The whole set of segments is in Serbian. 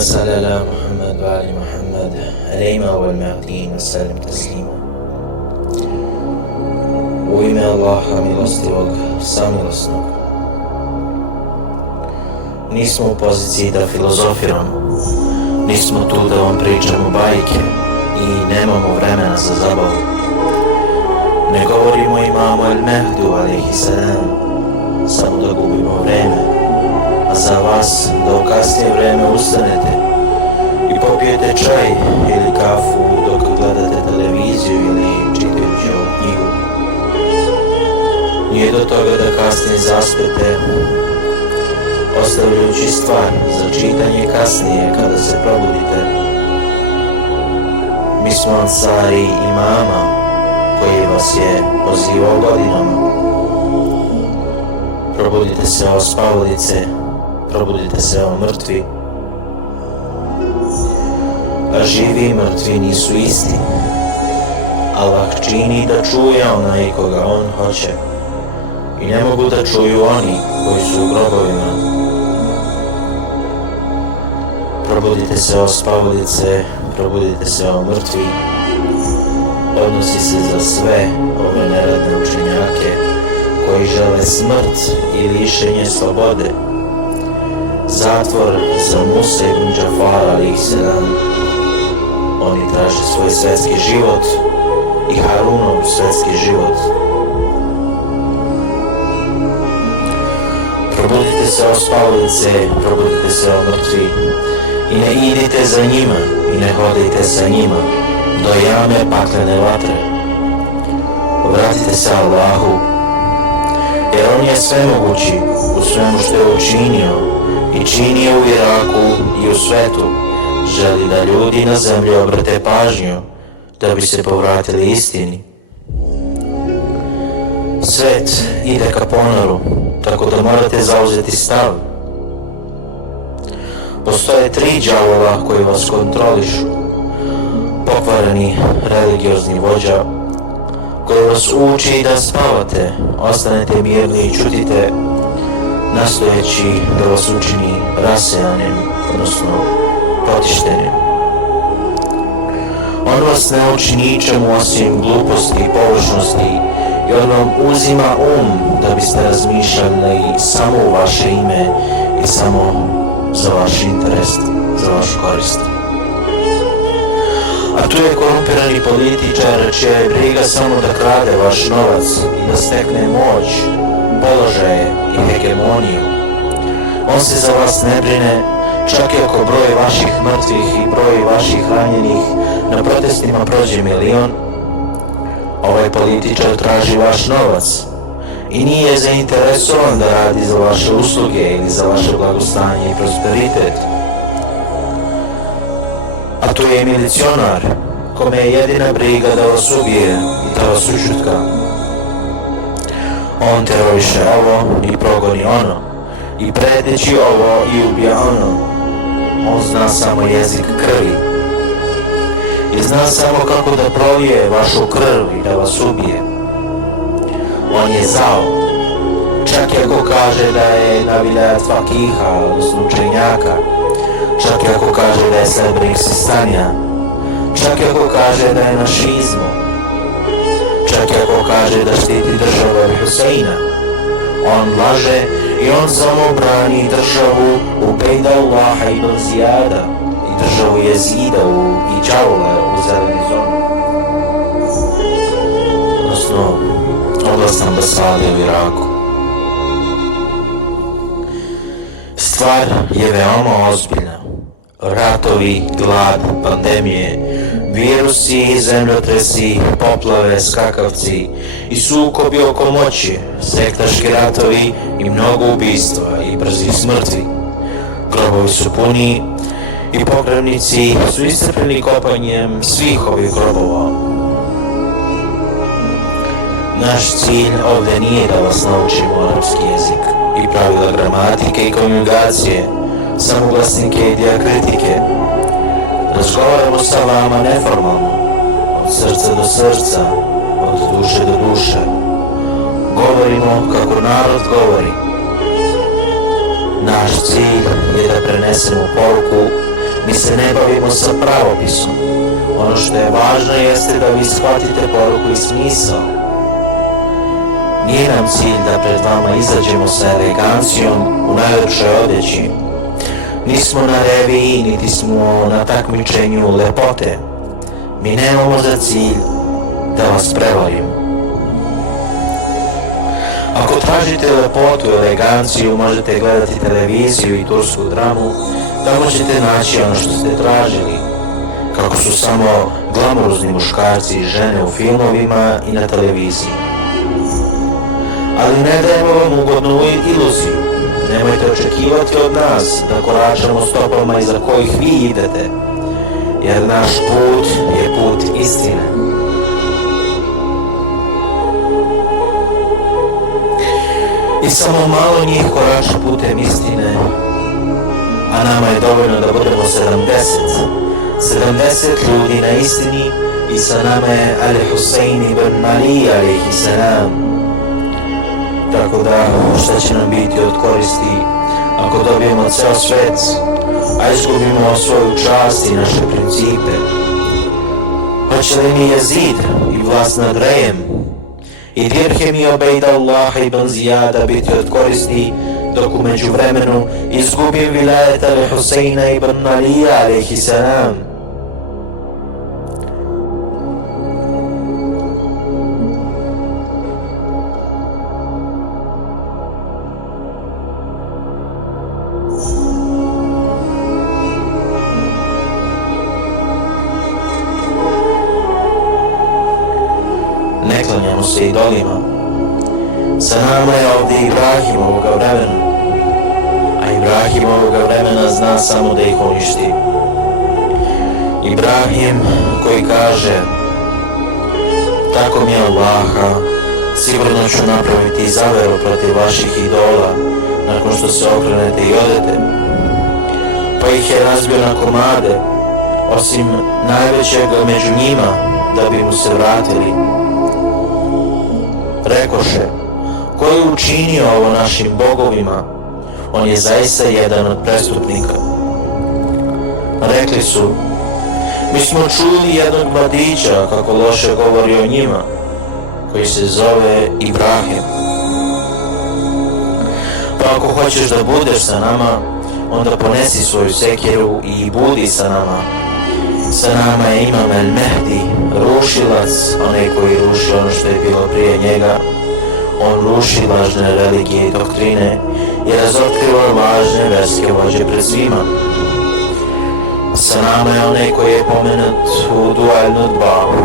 صل على محمد وآل محمد عليهما والمهدين وسلم teslima. U ime Allaha milostivog, samilosnog. Nismo u poziciji da filozofiramo, nismo tu da vam pričamo bajke i nemamo vremena za zabavu. Ne govorimo imamo El Mehdu alejhi salam, samo da gubimo vreme, a za vas da u kasnije vreme ustanete i popijete čaj ili kafu dok gledate televiziju ili čitajući ovu knjigu. Nije do toga da kasnije zaspete, ostavljajući stvar za čitanje kasnije kada se probudite. Mi smo ansari imama koji vas je pozivao godinama. Probudite se o spavalice, probudite se o mrtvi. A živi i mrtvi nisu isti. Allah čini da čuje onaj koga on hoće. I ne mogu da čuju oni koji su u grobovima. Probudite se o spavalice, probudite se o mrtvi. Odnosi se za sve ove neradne učenjake koji žele smrt i lišenje slobode. Zatvor za Musa ibn Džafar alejhi selam. Oni traže svoj svetski život i Harunov svetski život. Probudite se o spavalice, probudite se o mrtvi i ne idite za njima i ne hodajte sa njima do jame paklene vatre. Vratite se Allahu, jer on je svemogući u svemu što je učinio i činio u Iraku i u svetu. Želi da ljudi na zemlji obrate pažnju da bi se povratili istini. Svet ide ka ponoru, tako da morate zauzeti stav. Postoje 3 đavola koji vas kontrolišu. Pokvareni religiozni vođa koji vas uči da spavate, ostanete mirni i čutite, nastojeći da vas učini rasejanim, odnosno potištenim. On vas ne uči ničemu osim gluposti i površnosti i on vam uzima da biste razmišljali samo u vaše ime i samo za vaš interes, za vašu korist. A tu je korumpirani političar čija je briga samo da krade vaš novac i da stekne moć, položaje i hegemoniju. On se za vas ne brine, čak i ako broj vaših mrtvih i broj vaših ranjenih na protestima prođe 1.000.000, ovaj političar traži vaš novac i nije zainteresovan da radi za vaše usluge ili za vaše blagostanje i prosperitet. A tu je i milicionar, kome je jedina briga da vas ubije i da vas ušutka. On teroriše ovo i progoni ono, i preteći ovo i ubija ono. On zna samo jezik krvi i zna samo kako da prolije vašu krv i da vas ubije. On je zao, čak i ako kaže da je na vilayat fakiha, odnosno učenjaka, čak i ako kaže da je sledbenik Sistanija, čak i ako kaže da je na šizmu, čak i ako kaže da štiti državu od Huseina. On laže i on samo brani državu Ubejdallaha ibn Zijada i državu Jezida i Džavla u zeleni zoni, odnosno oblast ambasade u Iraku. Stvar je veoma ozbiljna. Ratovi, glad, pandemije, virusi, zemljotresi, poplave, skakavci i sukobi oko moći, sektaški ratovi i mnogo ubistva i brzi smrti. Grobovi su puni i pogrebnici su iscrpljeni kopanjem svih ovih grobova. Naš cilj ovdje nije da vas naučimo arapski jezik i pravila gramatike i konjugacije, samoglasnike i dijakritike. Razgovaramo sa vama neformalno, od srca do srca, od duše do duše. Govorimo kako narod govori. Naš cilj je da prenesemo poruku Mi se ne bavimo sa pravopisom. Ono što je važno jeste da vi shvatite poruku i smisao. Nije nam cilj da pred vama izađemo sa elegancijom u najlepšoj odeći. Nismo na reviji, niti smo na takmičenju lepote. Mi nemamo za cilj da vas prevarimo. Ako tražite lepotu i eleganciju, možete gledati televiziju i tursku dramu, tamo ćete naći ono što ste tražili. Kako su samo glamurozni muškarci i žene u filmovima i na televiziji. Ali ne dajemo vam ugodnu iluziju. Nemojte očekivati od nas da koračamo stopama iza kojih vi idete, jer naš put je put istine. I samo malo njih korača putem istine, a nama je dovoljno da budemo 70 ljudi na istini i sa nama je Al-Husayn ibn Ali alejhi salam. Tako da, šta će nam biti od koristi ako dobijemo ceo svet, a izgubimo svoju čast i naše principe? Hoće li mi Jezid i vlast nad Rejem i Dirhem i Obejdallah ibn Zijada biti od koristi dok u međuvremenu izgubim vilajet Al-Husayna ibn Ali alejhi salam? Ne klanjamo se idolima. Sa nama je ovdje Ibrahim ovoga vremena, a Ibrahim ovoga vremena zna samo da ih uništi. Ibrahim koji kaže: tako mi je Allaha, sigurno ću napraviti zaveru protiv vaših idola nakon što se okrenete i odete. Pa ih je razbio na komade, osim najvećeg među njima, da bi mu se vratili. Rekoše: ko je učinio ovo našim bogovima? On je zaista jedan od prestupnika. Rekli su: mi smo čuli jednog mladića kako loše govori o njima, koji se zove Ibrahim. Pa ako hoćeš da budeš sa nama, onda ponesi svoju sekiru i budi sa nama. Sa nama je Imam el-Mehdi, rušilac, onaj koji ruši ono što je bilo prije njega. On ruši lažne religije i doktrine i razotkriva lažne verske vođe pred svima. Sa nama je onaj koji je pomenut u dualnu dbavu.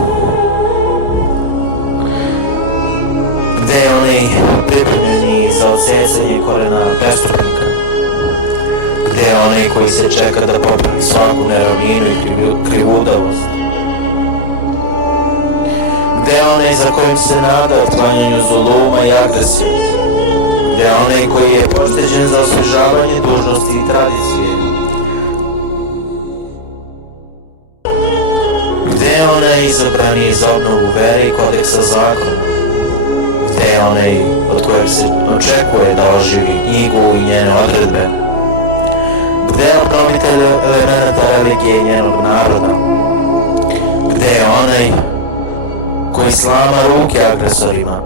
Gde je onaj pripremljeni za odsecanje korena prestupnika? Gde je onaj koji se čeka da popravi svaku neravninu i krivudavost? Gde je onaj za kojim se nada otklanjanju zuluma i agresije? Gde je onaj koji je pošteđen za osvežavanje dužnosti i tradicije? Gde je onaj izabrani za obnovu vere i kodeksa zakona? Gde je onaj od kojeg se očekuje da oživi knjigu i njene odredbe? Gde je obnovitelj elemenata religije i njenog naroda? Gde je onaj koji slama ruke agresorima?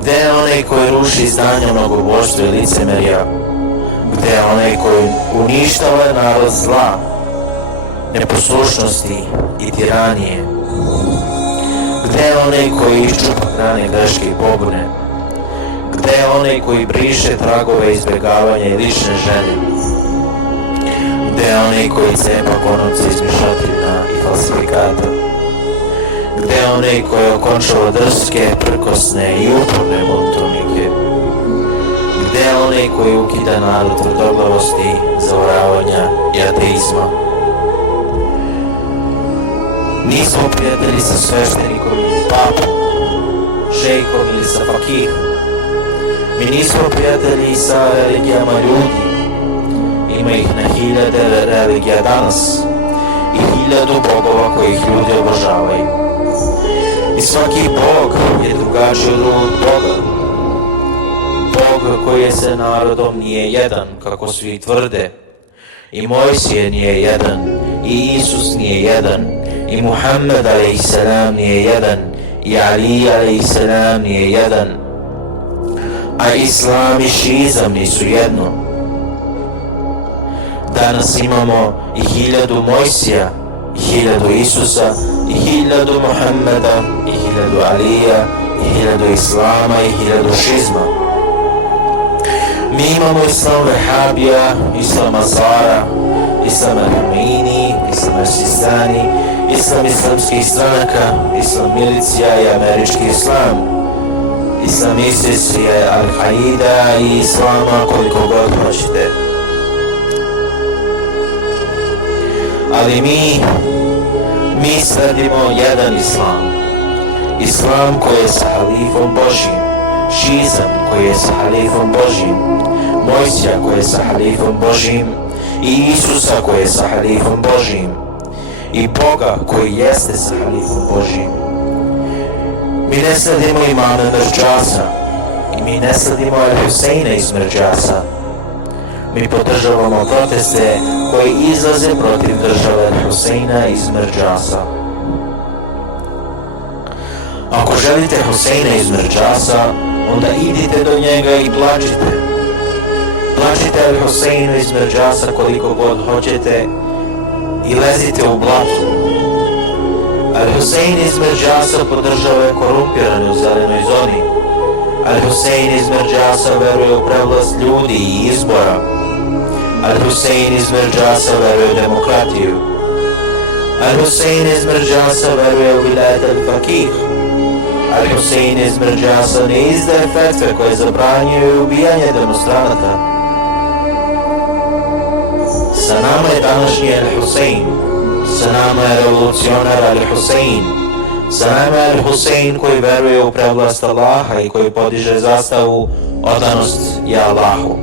Gde je onaj koji ruši izdanja mnogoboštva i licemerja? Gde je onaj koji uništava narod zla, neposlušnosti i tiranije? Gde je onaj koji iščupa grane greške i pobune? Gde je onaj koji briše tragove izbjegavanja i lične želje? Gde je onaj koji cepa konopce izmišljotina i falsifikata? Gde je onaj koji okončava drske, prkosne i uporne buntovnike? Gde je onaj koji ukida narod tvrdoglavosti, zavaravanja i ateizma? Nismo prijatelji sa sveštenikom ili papom, šejkom ili sa fakihom. Mi nismo prijatelji sa religijama ljudi. Ima ih na hiljade religija danas i 1000 bogova kojih ljudi obožavaju. I svaki bog je drugačiji od drugog boga. Bog koji je sa narodom nije jedan, kako svi tvrde, i Mojsije nije jedan, i Isus nije jedan, i Muhammed a.s. nije jedan, i Ali a.s. nije jedan, a Islam i šiizam nisu jedno. Danas imamo i 1000 Mojsija, i 1000 Isusa, i 1000 Muhammeda, i 1000 Alija, i 1000 Islama, i 1000 šizma. Mi imamo Islam Vehabija, Islam Azara, Islam Al-Humeini, Islam Al-Sistani, Islam islamskih stranaka, Islam milicija i američki Islam, Islam ISIS i Al-Qaida i Islama koliko god hoćete. Ali mi sledimo jedan Islam. Islam koji je sa halifom Božjim, šizam koji je sa halifom Božjim, Mojsija koji je sa halifom Božjim i Isusa koji je sa halifom Božjim i Boga koji jeste sa halifom Božjim. Mi ne sledimo imama Mrđasa i mi ne sledimo Al-Huseina iz Mrđasa. Mi podržavamo proteste koji izlaze protiv države Al-Huseina iz Mrđasa. Ako želite Huseina iz Mrđasa, onda idite do njega i plačite. Plačite Al-Huseinu iz Mrđasa koliko god hoćete i lezite u blatu. Al-Husein iz Mrđasa podržava korumpirane u zelenoj zoni. Al-Husein iz Mrđasa veruje u prevlast ljudi i izbora. Al-Husein iz Mrđasa veruje u demokratiju. Al-Husein iz Mrđasa veruje u vilayet al-Faqih. Al-Husein iz Mrđasa ne izdaje fetve koje zabranjuju ubijanje demonstranata. Sa nama je današnji Al-Husein. Sa nama je revolucionar Al-Husein. Sa nama je Al-Husein koji veruje u prevlast Allaha i koji podiže zastavu odanost ja Allahu.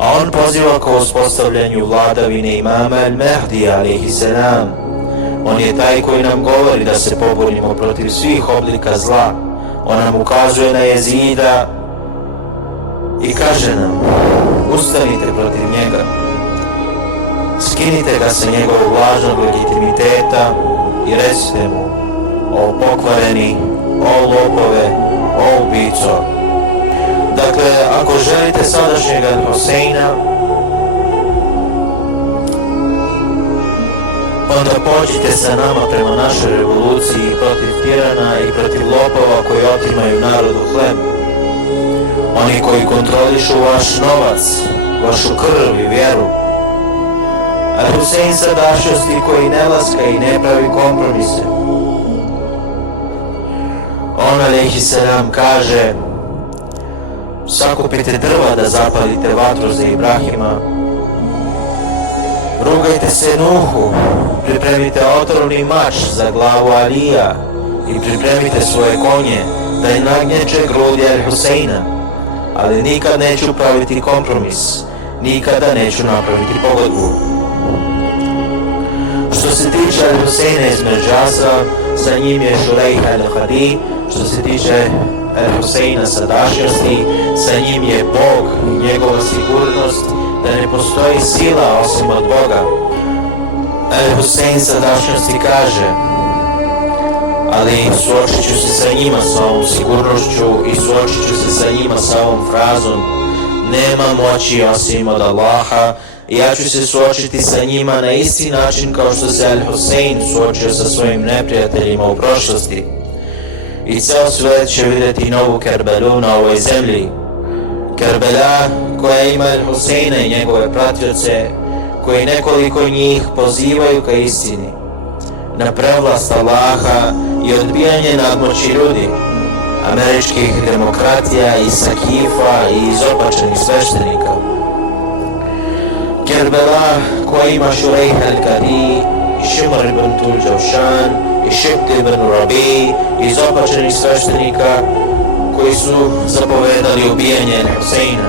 A on poziva ka uspostavljanju vladavine imama Al-Mahdi a.s. On je taj koji nam govori da se poborimo protiv svih oblika zla. On nam ukazuje na Jezida i kaže nam: ustanite protiv njega. Skinite ga sa njegovog lažnog legitimiteta i recite mu: o pokvareni, o lopove, o ubico. Dakle, ako želite sadašnjeg Al-Huseina, onda pođite sa nama prema našoj revoluciji protiv tirana i protiv lopova koji otimaju narodu hleb. Oni koji kontrolišu vaš novac, vašu krv i vjeru. Al-Husein sadašnjosti koji ne laska i ne pravi kompromise. On a.s. kaže: sakupite drva da zapalite vatru za Ibrahima. Rugajte se Nuhu, pripremite otrovni mač za glavu Alija i pripremite svoje konje da je nagnječe grudi Al-Huseina. Ali nikad neću praviti kompromis, nikada neću napraviti pogodbu. Što se tiče Al-Huseina iz Mrđasa, sa njim je Šurejh al-Hadi. Što se tiče Al-Huseina sadašnjosti, sa njim je Bog i njegova sigurnost da ne postoji sila osim od Boga. Al-Husein sadašnjosti kaže: ali suočit ću se sa njima sa ovom sigurnošću i suočit ću se sa njima sa ovom frazom: nema moći osim od Allaha. Ja ću se suočiti sa njima na isti način kao što se Al-Husein suočio sa svojim neprijateljima u prošlosti. I ceo svijet će vidjeti novu Kerbelu na ovoj zemlji. Kerbela koja ima Al-Huseina i njegove pratioce, koji nekoliko njih pozivaju ka istini, na prevlast Allaha i odbijanje nadmoći ljudi, američkih demokratija i sakifa i izopačenih sveštenika. Kerbela koja ima Šurejh al-Kadi i Šimr ibn Tul-Đavšan i Šibt ibn Rabi i izopačenih sveštenika koji su zapovedali ubijanje Al-Huseina.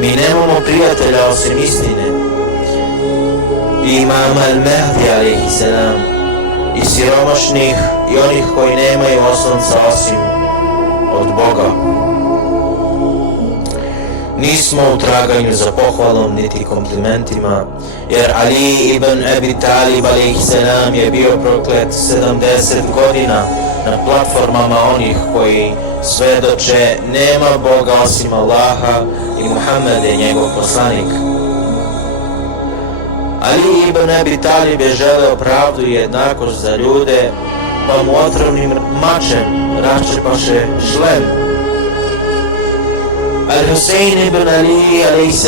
Mi nemamo prijatelja osim istine. I imama Al-Mahdi a.s. i siromašnih i onih koji nemaju oslonca osim od Boga. nismo u traganju za pohvalom niti komplimentima, jer Ali ibn Abi Talib a.s. je bio proklet 70 godina na platformama onih koji svedoče nema Boga osim Allaha i Muhammed je njegov poslanik. Ali ibn Abi Talib je želeo pravdu i jednakost za ljude, pa mu otrovnim mačem raščepaše šlem. Al-Husein ibn Ali a.s.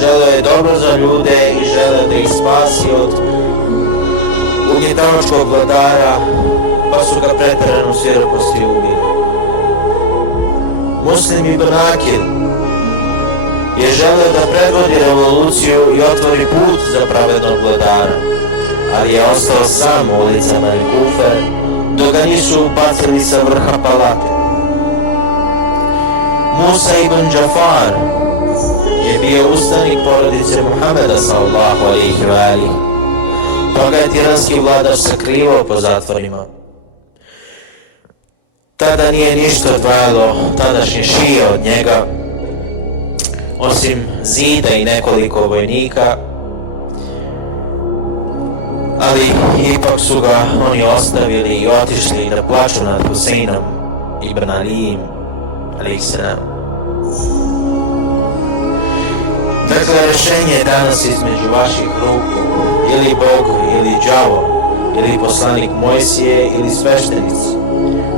želeo je dobro za ljude i želeo da ih spasi od ugnjetavačkog vladara, pa su ga pretjerano svireposti ubili. Muslim ibn Akil je želeo da predvodi revoluciju i otvori put za pravednog vladara, ali je ostao sam u ulicama Kufe dok ga nisu bacili sa vrha palate. Musa ibn Džafar je bio ustanik porodice Muhameda sallallahu alejhi ve alihi, pa ga je tiranski vladar sakrivao po zatvorima. Tada nije ništa odvajalo tadašnje šije od njega, osim zida i nekoliko vojnika, ali ipak su ga oni ostavili i otišli da plaču nad Huseinom ibn Alijem a.s. Dakle, rješenje je danas između vaših ruku, ili Bog, ili đavo, ili poslanik Mojsije, ili sveštenici,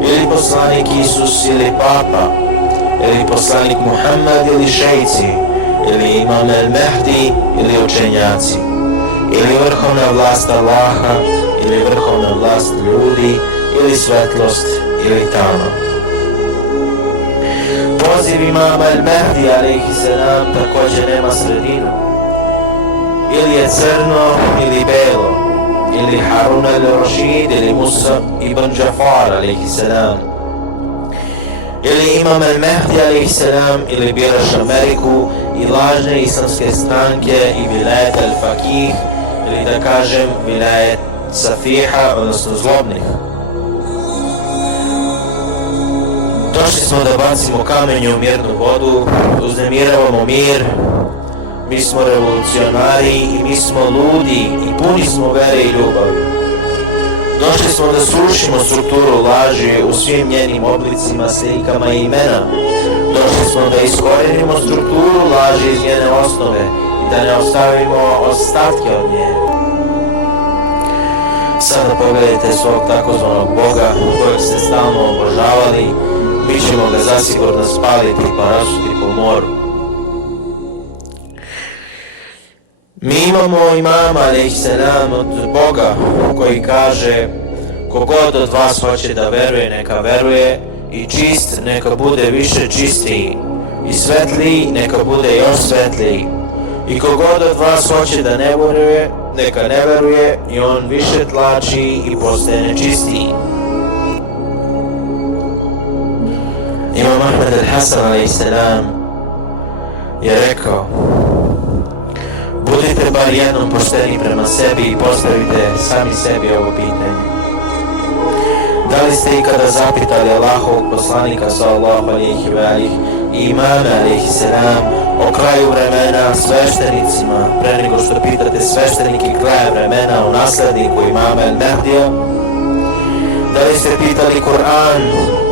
ili poslanik Isus, ili Papa, ili poslanik Muhammed, ili šejci, ili imam el-Mehdi, ili učenjaci, ili vrhovna vlast Allaha, ili vrhovna vlast ljudi, ili svetlost, ili tama. Poziv imama el-Mehdi a.s. također nema sredinu. Ili je crno ili belo, ili Harun al-Rashid ili Musa ibn Džafar a.s. Ili imam el-Mehdi a.s. ili biraš Ameriku i lažne islamske stranke i vilajet al-Fakih, ili da kažem vilajet Safiha, odnosno zlobnih. Došli smo da bacimo kamenje u mirnu vodu, uznemiravamo mir, mi smo revolucionari i mi smo ludi i puni smo vere i ljubavi. Došli smo da srušimo strukturu laži u svim njenim oblicima, slikama i imena. Došli smo da iskorijenimo strukturu laži iz njene osnove i da ne ostavimo ostatke od nje. Sada pogledajte svog takozvanog Boga kojeg ste stalno obožavali, mi ćemo ga zasigurno spaliti pa rasuti po moru. Mi imamo imama a.s. od Boga koji kaže: kogod od vas hoće da veruje, neka veruje, i čist neka bude više čistiji, i svetliji neka bude još svetliji, i kogod od vas hoće da ne veruje, neka ne veruje, i on više tlači i postaje nečistiji. Imam Ahmed al-Hasan a.s. je rekao: budite bar jednom pošteni prema sebi i postavite sami sebi ovo pitanje. Da li ste ikada zapitali Allahovog poslanika sallallahu alejhi ve alihi i imama alejhi selam o kraju vremena sveštenicima, pre nego što pitate sveštenike kraja vremena o nasledniku imama el-Mehdija? Da li ste pitali Kur'an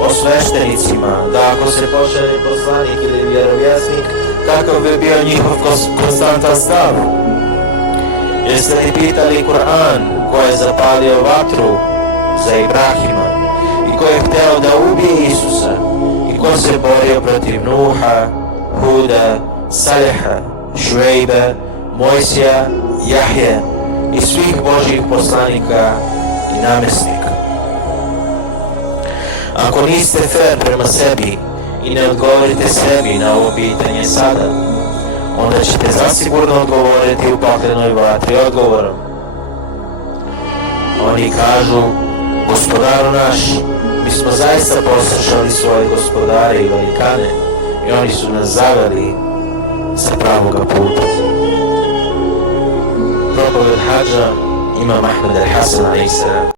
o sveštenicima, da ako se pošalje poslanik ili vjerovjesnik, kakav bi bio njihov konstantan stav? Jeste li pitali Kur'an ko je zapalio vatru za Ibrahima i ko je hteo da ubije Isusa i ko se borio protiv Nuha, Huda, Saliha, Šuejbe, Mojsija, Jahje i svih Božjih poslanika i namjesnika? Ako niste fair prema sebi i ne odgovorite sebi na ovo pitanje sada, onda ćete zasigurno odgovoriti u paklenoj vatri odgovorom. Oni kažu: gospodaru naš, mi smo zaista poslušali svoje gospodare i velikane i oni su nas zaveli sa pravoga puta. Propoved hadža Imam Ahmed al-Hasan a.s.